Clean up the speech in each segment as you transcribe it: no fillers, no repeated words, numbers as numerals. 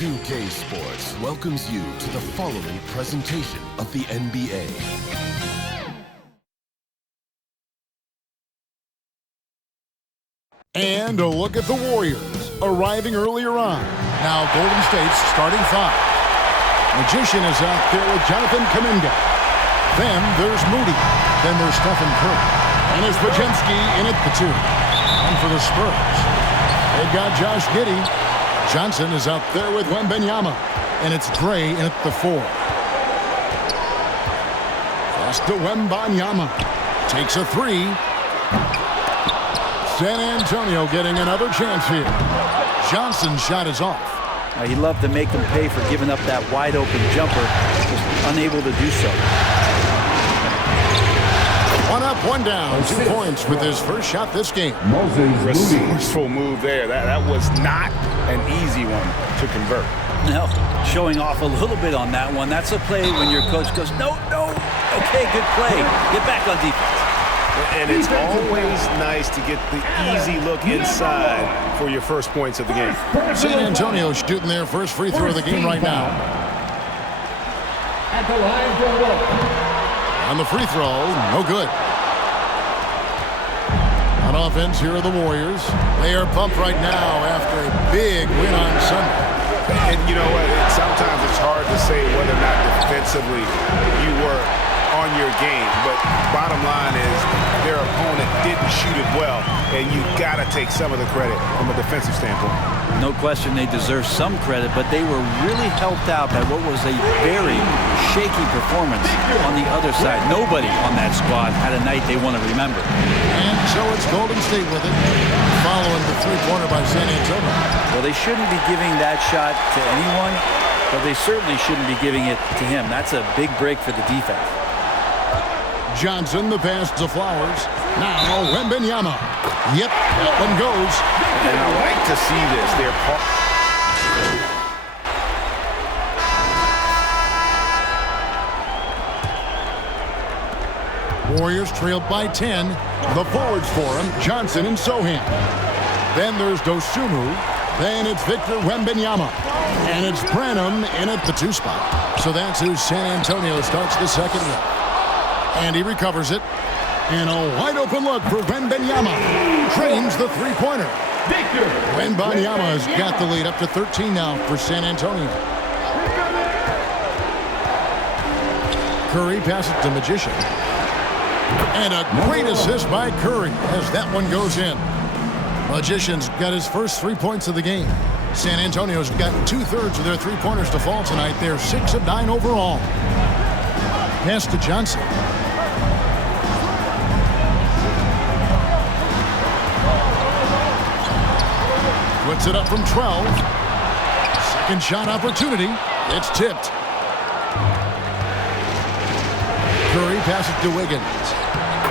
2K Sports welcomes you to the following presentation of the NBA. And a look at the Warriors arriving earlier on. Now Golden State's starting five. Magician is out there with Jonathan Kuminga. Then there's Moody. Then there's Stephen Curry. And it's Podziemski in at the 2. And for the Spurs, they've got Josh Giddey. Johnson is out there with Wembanyama. And it's Gray in at the 4. Pass to Wembanyama. Takes a 3. San Antonio getting another chance here. Johnson's shot is off. He loved to make them pay for giving up that wide-open jumper. Just unable to do so. One up, one down. 2 points with his first shot this game. Resourceful move there. That was not an easy one to convert. No, showing off a little bit on that one. That's a play when your coach goes, no. Okay, good play. Get back on defense. And it's always nice to get the easy look inside for your first points of the game. San Antonio shooting their first free throw of the game right now. At the line for one. On the free throw, no good. On offense, here are the Warriors. They are pumped right now after a big win on Sunday. And you know what? Sometimes it's hard to say whether or not defensively you were on your game, but bottom line is their opponent didn't shoot it well, and you got to take some of the credit from a defensive standpoint. No question they deserve some credit, but they were really helped out by what was a very shaky performance on the other side. Nobody on that squad had a night they want to remember. And so it's Golden State with it, following the three-pointer by San Antonio. Well, they shouldn't be giving that shot to anyone, but they certainly shouldn't be giving it to him. That's a big break for the defense. Johnson, the pass to Flowers. Now Wembanyama. Yep, that one goes. And I like to see this. They're Warriors trailed by 10. The forwards for him, Johnson and Sohan. Then there's Dosunmu. Then it's Victor Wembanyama. And it's Branham in at the 2 spot. So that's who San Antonio starts the second with. And he recovers it. And a wide-open look for Wembanyama. Trains the three-pointer. Wembanyama has got the lead up to 13 now for San Antonio. Curry passes to Magician. And a great assist by Curry as that one goes in. Magician's got his first 3 points of the game. San Antonio's got 2/3 of their three-pointers to fall tonight. They're 6 of 9 overall. Pass to Johnson. Puts it up from 12. Second shot opportunity. It's tipped. Curry passes to Wiggins.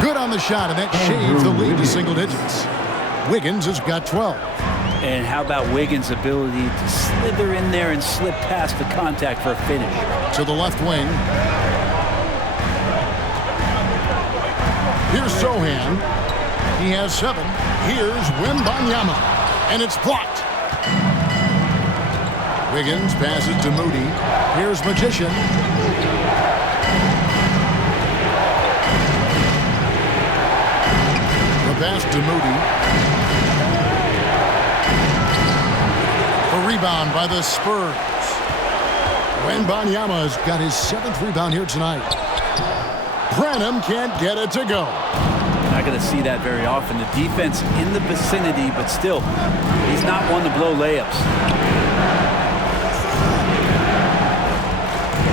Good on the shot, and that shaves the lead to single digits. Wiggins has got 12. And how about Wiggins' ability to slither in there and slip past the contact for a finish? To the left wing. Here's Sohan. He has 7. Here's Wembanyama. And it's blocked. Wiggins passes to Moody. Here's Magician. The pass to Moody. A rebound by the Spurs. Wembanyama has got his 7th rebound here tonight. Branham can't get it to go. Not going to see that very often. The defense in the vicinity, but still, he's not one to blow layups.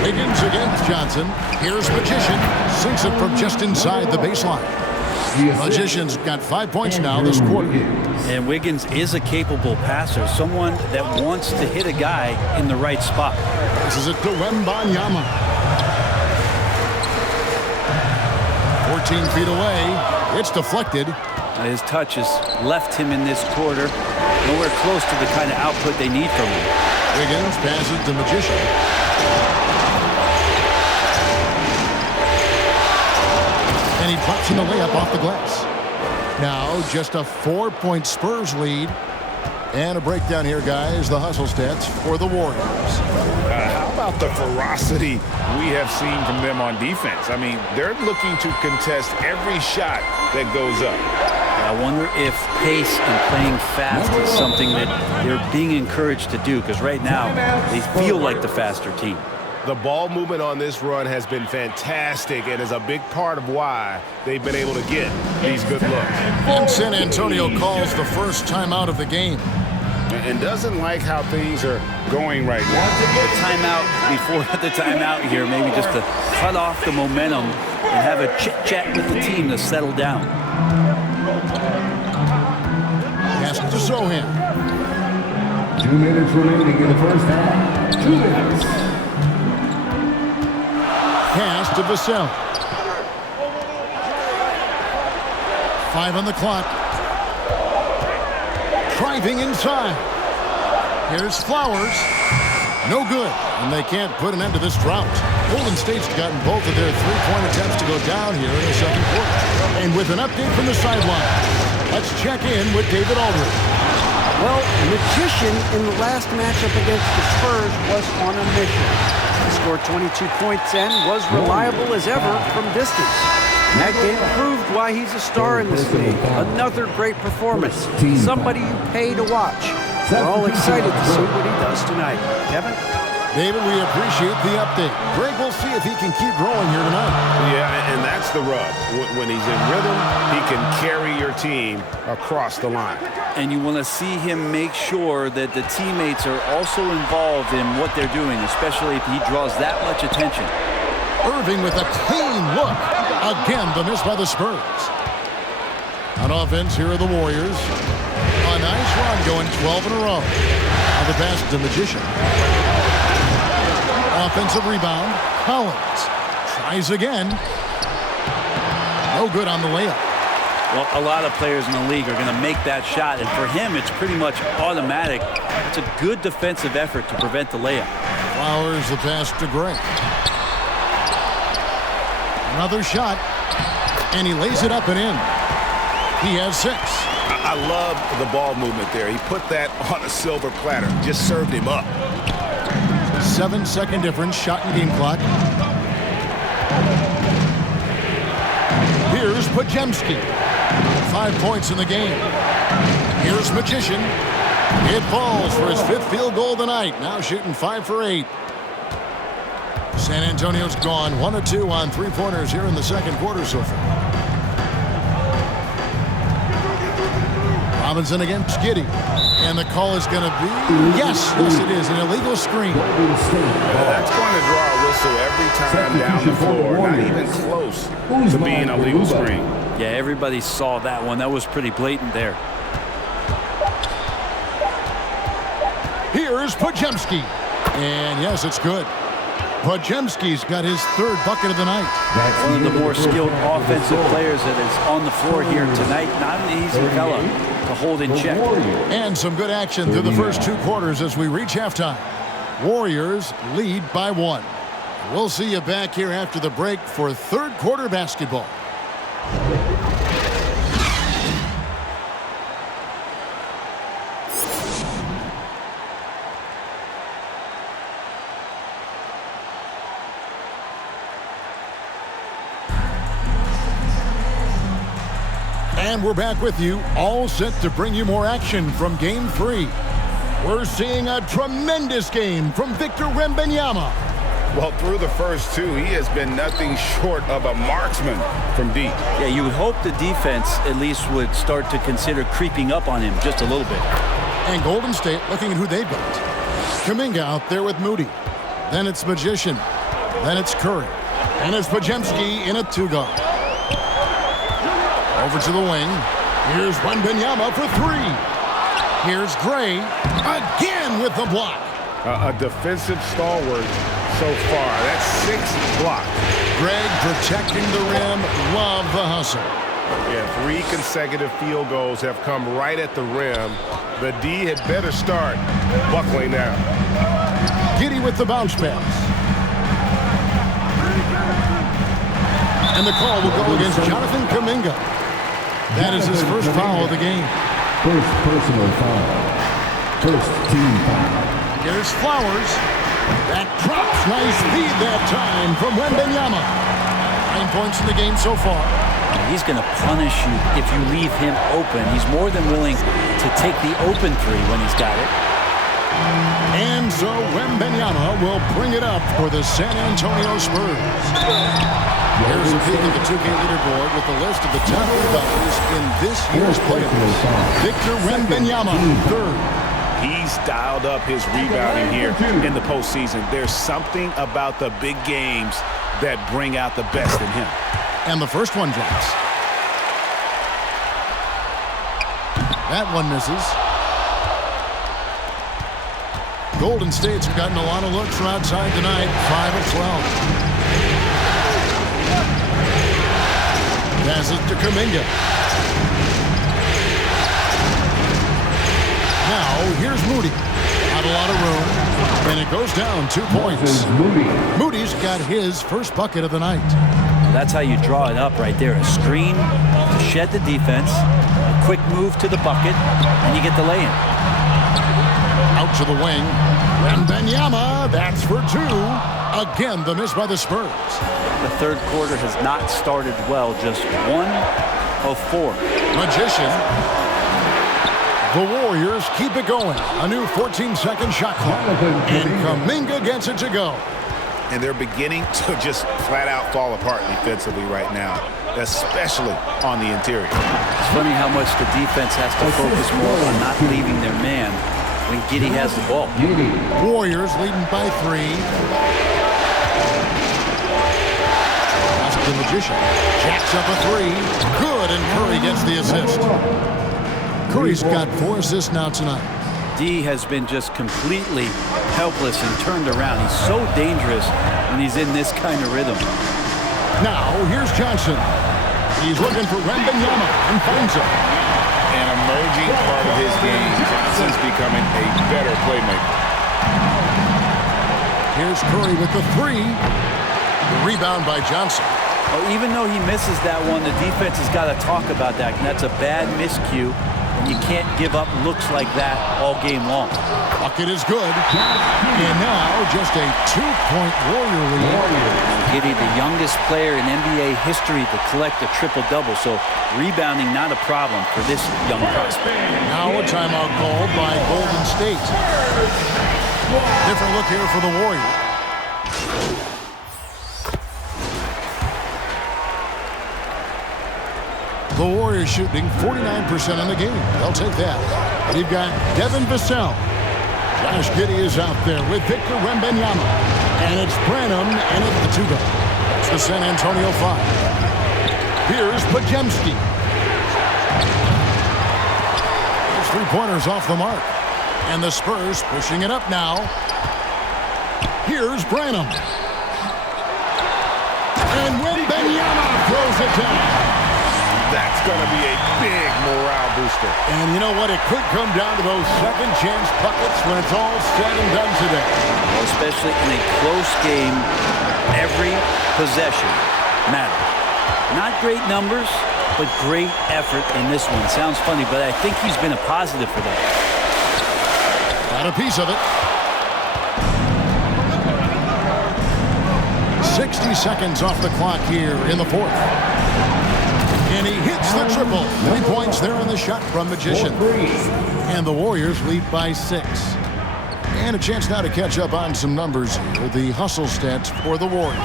Wiggins against Johnson. Here's Magician. Sinks it from just inside the baseline. Magician's got 5 points now this quarter. And Wiggins is a capable passer, someone that wants to hit a guy in the right spot. This is it to Wembanyama. 14 feet away. It's deflected. His touch has left him in this quarter. Nowhere close to the kind of output they need from him. Wiggins passes to Magician. And he drops in the layup off the glass. Now just a 4-point Spurs lead And a breakdown here, guys. The hustle stats for the Warriors. How about the ferocity we have seen from them on defense? I mean, they're looking to contest every shot that goes up. I wonder if pace and playing fast is something that they're being encouraged to do, because right now they feel like the faster team. The ball movement on this run has been fantastic and is a big part of why they've been able to get these good looks. And San Antonio calls the first timeout of the game. And doesn't like how things are going right now. The timeout before the timeout here, maybe just to cut off the momentum and have a chit-chat with the team to settle down. Pass to Sohan. 2 minutes remaining in the first half. 2 minutes. Pass to Vassell. 5 on the clock. Driving inside. Here's Flowers. No good. And they can't put an end to this drought. Golden State's gotten both of their three-point attempts to go down here in the second quarter. And with an update from the sideline, let's check in with David Aldridge. Well, Magician in the last matchup against the Spurs was on a mission. He scored 22 points and was reliable as ever from distance. That game proved why he's a star in this league. Another great performance. Somebody you pay to watch. We're all excited to see what he does tonight. Kevin? David, we appreciate the update. Greg, we'll see if he can keep rolling here tonight. Yeah, and that's the rub. When he's in rhythm, he can carry your team across the line. And you want to see him make sure that the teammates are also involved in what they're doing, especially if he draws that much attention. Irving with a clean look. Again, the miss by the Spurs. On offense, here are the Warriors. A nice run going 12 in a row. Now the pass to Magician. Offensive rebound. Collins tries again. No good on the layup. Well, a lot of players in the league are going to make that shot, and for him, it's pretty much automatic. It's a good defensive effort to prevent the layup. Flowers the pass to Gray. Another shot, and he lays it up and in. He has 6. I love the ball movement there. He put that on a silver platter. Just served him up. 7-second difference, shot and game clock. Here's Podziemski. 5 points in the game. Here's Magician. It falls for his 5th field goal of the night. Now shooting 5 for 8. San Antonio's gone 1 of 2 on 3-pointers here in the second quarter so far. Robinson against Giddey. And the call is going to be, yes, it is, an illegal screen. That's going to draw a whistle every time down the floor. Not even close to being a legal screen. Yeah, everybody saw that one. That was pretty blatant there. Here's Podziemski. And yes, it's good. Podziemski's got his 3rd bucket of the night. One of the more skilled offensive players that is on the floor here tonight. Not an easy fella to hold in check. And some good action through the first 2 quarters as we reach halftime. Warriors lead by 1. We'll see you back here after the break for 3rd quarter basketball. And we're back with you, all set to bring you more action from Game 3. We're seeing a tremendous game from Victor Wembanyama. Well, through the first 2, he has been nothing short of a marksman from deep. Yeah, you would hope the defense at least would start to consider creeping up on him just a little bit. And Golden State looking at who they've got. Kuminga out there with Moody. Then it's Magician. Then it's Curry. And it's Podziemski in a 2-guard. Over to the wing. Here's Wembanyama for 3. Here's Gray again with the block. A defensive stalwart so far. That's 6 blocks. Greg protecting the rim. Love the hustle. Yeah, 3 consecutive field goals have come right at the rim. The D had better start buckling down. Giddey with the bounce pass. And the call will go against Jonathan Kuminga. That is his first foul of the game. First personal foul. First team foul. Here's Flowers. That drops. Nice feed that time from Wembanyama. 9 points in the game so far. He's going to punish you if you leave him open. He's more than willing to take the open three when he's got it. And so Wembanyama will bring it up for the San Antonio Spurs. Here's a peek at the 2K leaderboard with the list of the top rebounders in this year's playoffs. Victor Wembanyama, third. He's dialed up his rebounding here in the postseason. There's something about the big games that bring out the best in him. And the first one drops. That one misses. Golden State's gotten a lot of looks from outside tonight. 5 of 12. Passes to Kuminga. Now, here's Moody. Not a lot of room. And it goes down 2 points. Moody's got his first bucket of the night. Well, that's how you draw it up right there. A screen to shed the defense, a quick move to the bucket, and you get the lay-in. Out to the wing. Wembanyama, that's for 2. Again, the miss by the Spurs. The third quarter has not started well, just 1 of 4. Magician. The Warriors keep it going. A new 14-second shot clock. And Kuminga gets it to go. And they're beginning to just flat out fall apart defensively right now, especially on the interior. It's funny how much the defense has to focus more on not leaving their man when Giddey has the ball. Warriors leading by 3. That's the Magician. Jacks up a 3. Good, and Curry gets the assist. Curry's got 4 assists now tonight. D has been just completely helpless and turned around. He's so dangerous when he's in this kind of rhythm. Now, here's Johnson. He's looking for Wembanyama and finds him. An emerging part of his game. Johnson's becoming a better playmaker. Here's Curry with the 3. The rebound by Johnson. Well, even though he misses that one, the defense has got to talk about that. And that's a bad miscue. And you can't give up looks like that all game long. Bucket is good. And now just a 2-point Warrior lead. Giddey, the youngest player in NBA history to collect a triple-double. So rebounding not a problem for this young prospect. Now a timeout called by Golden State. Different look here for the Warriors. The Warriors shooting 49% in the game. They'll take that. We've got Devin Vassell. Josh Giddey is out there with Victor Wembanyama. And it's Branham and it's the 2 guard. That's the San Antonio 5. Here's Podziemski. Those 3-pointers off the mark. And the Spurs pushing it up now. Here's Branham. And Wembanyama throws it down. That's going to be a big morale booster. And you know what? It could come down to those second-chance buckets when it's all said and done today. Well, especially in a close game, every possession matters. Not great numbers, but great effort in this one. Sounds funny, but I think he's been a positive for them. Got a piece of it. 60 seconds off the clock here in the 4th. And he hits the triple. 3 points there on the shot from Magician. And the Warriors lead by 6. And a chance now to catch up on some numbers here. The hustle stats for the Warriors.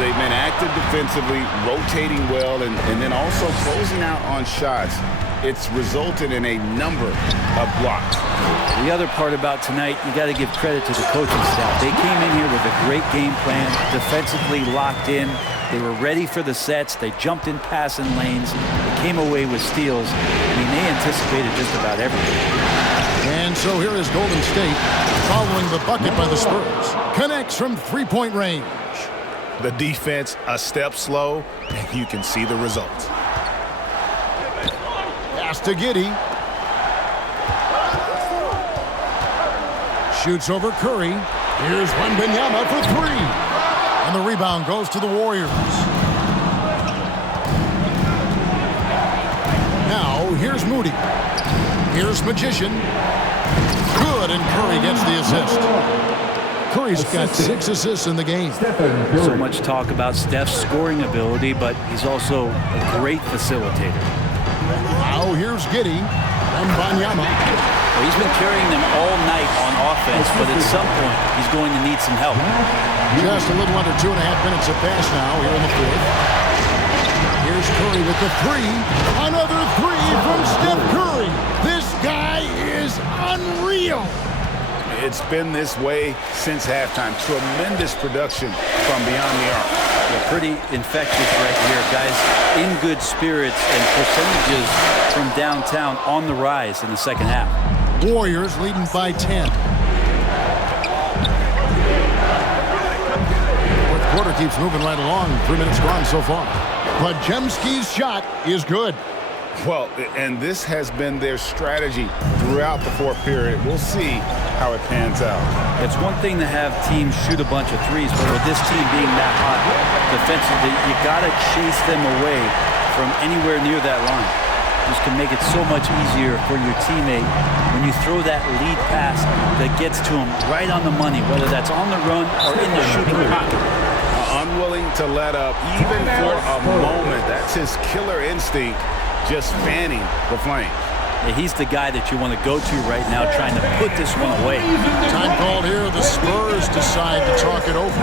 They've been active defensively, rotating well, and then also closing out on shots. It's resulted in a number of blocks. The other part about tonight, you got to give credit to the coaching staff. They came in here with a great game plan, defensively locked in. They were ready for the sets. They jumped in passing lanes. They came away with steals. I mean, they anticipated just about everything. And so here is Golden State following the bucket by the Spurs. Connects from 3-point range. The defense a step slow, and you can see the results. Pass to Giddey. Shoots over Curry. Here's Wembanyama for 3. And the rebound goes to the Warriors. Now, here's Moody. Here's Magician. Good, and Curry gets the assist. Curry's got 6 assists in the game. So much talk about Steph's scoring ability, but he's also a great facilitator. Now here's Giddey. Wembanyama. Well, he's been carrying them all night on offense, but at some point, he's going to need some help. Just a little under 2.5 minutes have passed now here in the fourth. Here's Curry with the three. Another three from Steph Curry. This guy is unreal. It's been this way since halftime. Tremendous production from beyond the arc. They're pretty infectious right here, guys. In good spirits and percentages from downtown on the rise in the second half. Warriors leading by 10. Fourth quarter keeps moving right along. 3 minutes gone so far. Podziemski's shot is good. Well, and this has been their strategy throughout the fourth period. We'll see how it pans out. It's one thing to have teams shoot a bunch of threes, but with this team being that hot defensively, you got to chase them away from anywhere near that line. This can make it so much easier for your teammate when you throw that lead pass that gets to him right on the money, whether that's on the run or in the shooting pocket. Unwilling to let up even for a moment. That's his killer instinct, just fanning the flame. Yeah, he's the guy that you want to go to right now, trying to put this one away. Time called here. The Spurs decide to talk it over.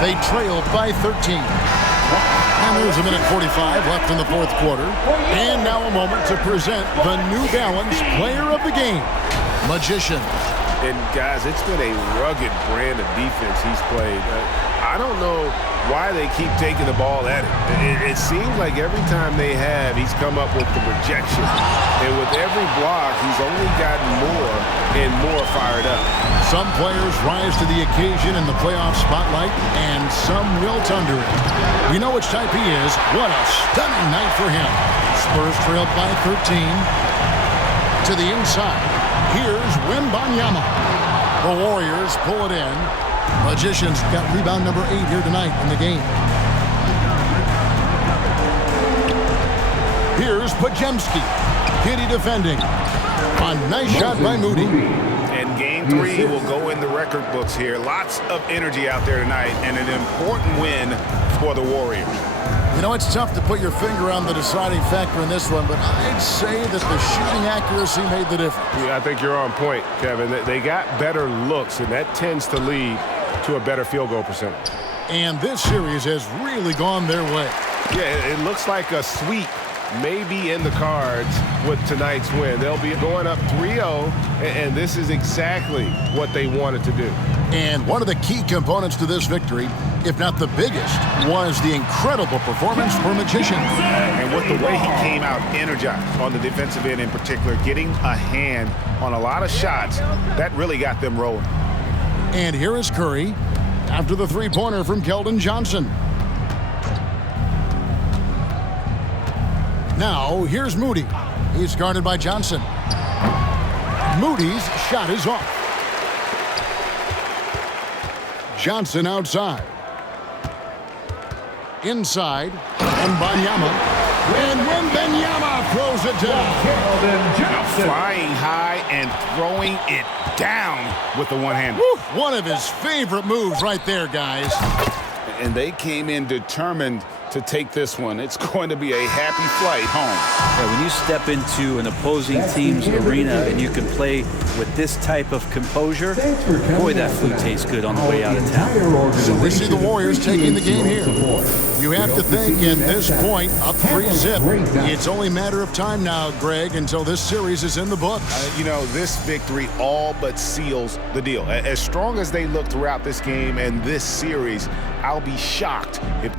They trailed by 13. And there's a minute 45 left in the fourth quarter. And now a moment to present the New Balance Player of the Game, Magician. And guys, it's been a rugged brand of defense he's played. I don't know why they keep taking the ball at him. It seems like every time they have, he's come up with the rejection. And with every block, he's only gotten more and more fired up. Some players rise to the occasion in the playoff spotlight, and some wilt under it. We know which type he is. What a stunning night for him. Spurs trailed by 13. To the inside. Here's Wembanyama. The Warriors pull it in. Magician's got rebound number 8 here tonight in the game. Here's Podziemski. Giddey defending. A nice shot by Moody. And game 3 will go in the record books here. Lots of energy out there tonight, and an important win for the Warriors. You know, it's tough to put your finger on the deciding factor in this one, but I'd say that the shooting accuracy made the difference. Yeah, I think you're on point, Kevin. They got better looks, and that tends to lead to a better field goal percentage. And this series has really gone their way. Yeah, it looks like a sweep may be in the cards with tonight's win. They'll be going up 3-0, and this is exactly what they wanted to do. And one of the key components to this victory, if not the biggest, was the incredible performance for Magician. And with the way he came out energized on the defensive end in particular, getting a hand on a lot of shots, that really got them rolling. And here is Curry after the three-pointer from Keldon Johnson. Now, here's Moody. He's guarded by Johnson. Moody's shot is off. Johnson outside. Inside. Wembanyama. And Wembanyama throws it down. Flying high and throwing it down with the one hand. One of his favorite moves right there, guys. And they came in determined to take this one. It's going to be a happy flight home. Yeah, when you step into an opposing team's arena and you can play with this type of composure, boy, that food tastes good on the way out of town. So we see the Warriors taking the game here. You have to think at this point, up 3-zip. It's only a matter of time now, Greg, until this series is in the books. You know, this victory all but seals the deal. As strong as they look throughout this game and this series, I'll be shocked if